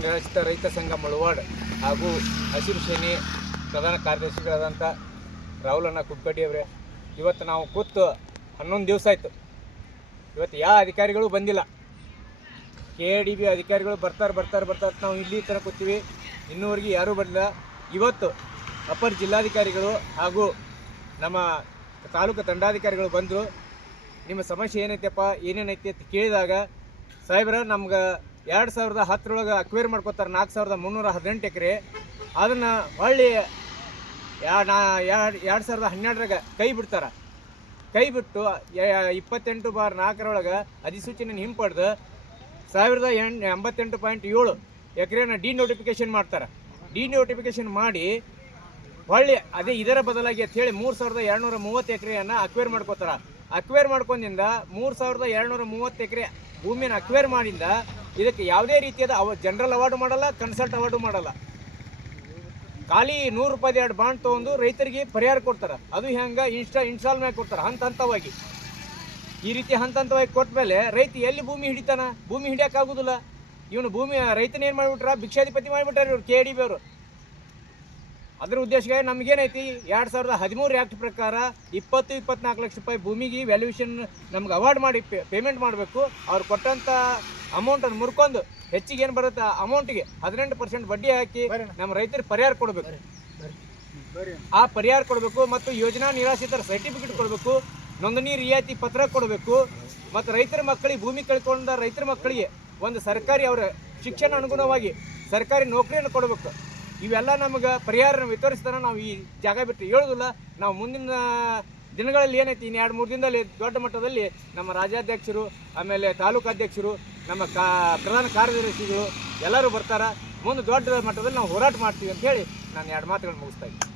ನಿರಾಶ್ರಿತ ರೈತ ಸಂಘ ಮುಳವಾಡ್ ಹಾಗೂ ಹಸಿರು ಸೇನೆ ಪ್ರಧಾನ ಕಾರ್ಯದರ್ಶಿಗಳಾದಂಥ ರಾಹುಲಣ್ಣ ಕುಕ್ಕಡ್ಡಿ ಅವರೇ, ಇವತ್ತು ನಾವು ಕೂತು 11 ದಿವಸ ಆಯಿತು. ಇವತ್ತು ಯಾವ ಅಧಿಕಾರಿಗಳು ಬಂದಿಲ್ಲ. KADB ಅಧಿಕಾರಿಗಳು ಬರ್ತಾರೆ ನಾವು ಇಲ್ಲಿ ತನಕ ಕೂತೀವಿ, ಇನ್ನೂವರೆಗೆ ಯಾರೂ ಬಂದಿಲ್ಲ. ಇವತ್ತು ಅಪರ ಜಿಲ್ಲಾಧಿಕಾರಿಗಳು ಹಾಗೂ ನಮ್ಮ ತಾಲೂಕು ದಂಡಾಧಿಕಾರಿಗಳು ಬಂದರು. ನಿಮ್ಮ ಸಮಸ್ಯೆ ಏನೈತೆಪ್ಪ, ಏನೇನೈತಿ ಅಂತ ಕೇಳಿದಾಗ, ಸಾಹೇಬ್ರ ನಮ್ಗೆ 2010 ಅಕ್ವೈರ್ ಮಾಡ್ಕೋತಾರೆ 4318 ಎಕರೆ. ಅದನ್ನು ಹೊಳ್ಳಿ 2012 ಕೈ ಬಿಡ್ತಾರೆ. ಕೈ ಬಿಟ್ಟು 28/4 ಅಧಿಸೂಚನೆ ಹಿಂಪಡೆದು 1088.7 ಎಕರೆನ ಡಿನೋಟಿಫಿಕೇಶನ್ ಮಾಡ್ತಾರೆ. ಡಿನೋಟಿಫಿಕೇಶನ್ ಮಾಡಿ ಹೊಳ್ಳಿ ಅದೇ ಇದರ ಬದಲಾಗಿ ಅಂತ ಹೇಳಿ 3230 ಎಕರೆಯನ್ನು ಅಕ್ವೈರ್ ಮಾಡ್ಕೋತಾರೆ. ಅಕ್ವೈರ್ ಮಾಡ್ಕೊಂಡಿಂದ 3230 ಎಕರೆ ಭೂಮಿಯನ್ನು ಅಕ್ವೈರ್ ಮಾಡಿಂದ ಇದಕ್ಕೆ ಯಾವುದೇ ರೀತಿಯಾದ ಜನರಲ್ ಅವಾರ್ಡು ಮಾಡಲ್ಲ, ಕನ್ಸಲ್ಟ್ ಅವಾರ್ಡು ಮಾಡಲ್ಲ. ಖಾಲಿ 100 ರೂಪಾಯಿ 2 ಬಾಂಡ್ ತೊಗೊಂಡು ರೈತರಿಗೆ ಪರಿಹಾರ ಕೊಡ್ತಾರೆ. ಅದು ಹೆಂಗೆ ಇನ್ಸ್ಟಾಲ್ ಮ್ಯಾಗ ಕೊಡ್ತಾರೆ ಹಂತವಾಗಿ. ಈ ರೀತಿ ಹಂತವಾಗಿ ಕೊಟ್ಟ ಮೇಲೆ ರೈತ ಎಲ್ಲಿ ಭೂಮಿ ಹಿಡಿತಾನ? ಭೂಮಿ ಹಿಡಿಯೋಕ್ಕಾಗೋದಿಲ್ಲ. ಇವನು ರೈತನ ಏನು ಮಾಡಿಬಿಟ್ರ, ಭಿಕ್ಷಾಧಿಪತಿ ಮಾಡಿಬಿಟ್ಟಾರೆ ಇವ್ರು KADB ಅವರು. ಅದರ ಉದ್ದೇಶಕ್ಕೆ ನಮಗೇನೈತಿ, 2013 ಆ್ಯಕ್ಟ್ ಪ್ರಕಾರ 20-24 ಲಕ್ಷ ರೂಪಾಯಿ ಭೂಮಿಗೆ ವ್ಯಾಲ್ಯೂಯೇಷನ್ ನಮ್ಗೆ ಅವಾರ್ಡ್ ಮಾಡಿ ಪೇಮೆಂಟ್ ಮಾಡಬೇಕು. ಅವ್ರು ಕೊಟ್ಟಂಥ ಅಮೌಂಟನ್ನು ಮುರ್ಕೊಂಡು ಹೆಚ್ಚಿಗೆ ಏನು ಬರುತ್ತೆ ಅಮೌಂಟಿಗೆ 18% ಬಡ್ಡಿ ಹಾಕಿ ನಮ್ಮ ರೈತರಿಗೆ ಪರಿಹಾರ ಕೊಡಬೇಕು. ಆ ಪರಿಹಾರ ಕೊಡಬೇಕು ಮತ್ತು ಯೋಜನಾ ನಿರಾಶ್ರಿತರ ಸರ್ಟಿಫಿಕೇಟ್ ಕೊಡಬೇಕು, ನೋಂದಣಿ ರಿಯಾಯಿತಿ ಪತ್ರ ಕೊಡಬೇಕು ಮತ್ತು ರೈತರ ಮಕ್ಕಳಿಗೆ ಭೂಮಿ ಕಳ್ಕೊಂಡ ರೈತರ ಮಕ್ಕಳಿಗೆ ಒಂದು ಸರ್ಕಾರಿ ಅವರ ಶಿಕ್ಷಣ ಅನುಗುಣವಾಗಿ ಸರ್ಕಾರಿ ನೌಕರಿಯನ್ನು ಕೊಡಬೇಕು. ಇವೆಲ್ಲ ನಮಗೆ ಪರಿಹಾರ ವಿತರಿಸ್ತಾನೆ. ನಾವು ಈ ಜಾಗ ಬಿಟ್ಟು ಹೇಳೋದಿಲ್ಲ. ನಾವು ಮುಂದಿನ ದಿನಗಳಲ್ಲಿ ಏನೈತಿ, ಇನ್ನು 2-3 ದಿನದಲ್ಲಿ ದೊಡ್ಡ ಮಟ್ಟದಲ್ಲಿ ನಮ್ಮ ರಾಜ್ಯಾಧ್ಯಕ್ಷರು, ಆಮೇಲೆ ತಾಲೂಕು ಅಧ್ಯಕ್ಷರು, ನಮ್ಮ ಪ್ರಧಾನ ಕಾರ್ಯದರ್ಶಿಗಳು ಎಲ್ಲರೂ ಬರ್ತಾರೆ. ಮುಂದೆ ದೊಡ್ಡ ಮಟ್ಟದಲ್ಲಿ ನಾವು ಹೋರಾಟ ಮಾಡ್ತೀವಿ ಅಂತ ಹೇಳಿ ನಾನು 2 ಮಾತುಗಳನ್ನು ಮುಗಿಸ್ತಾ ಇದ್ದೀನಿ.